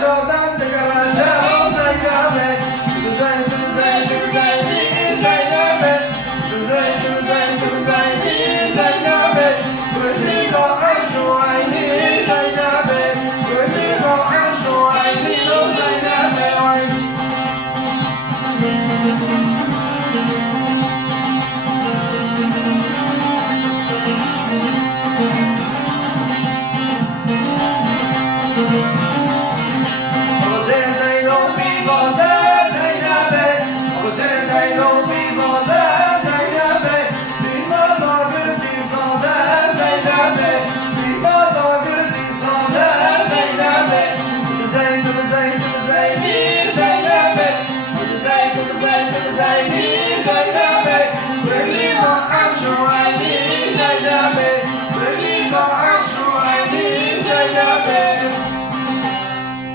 하면서 Zeynep, Zeynep,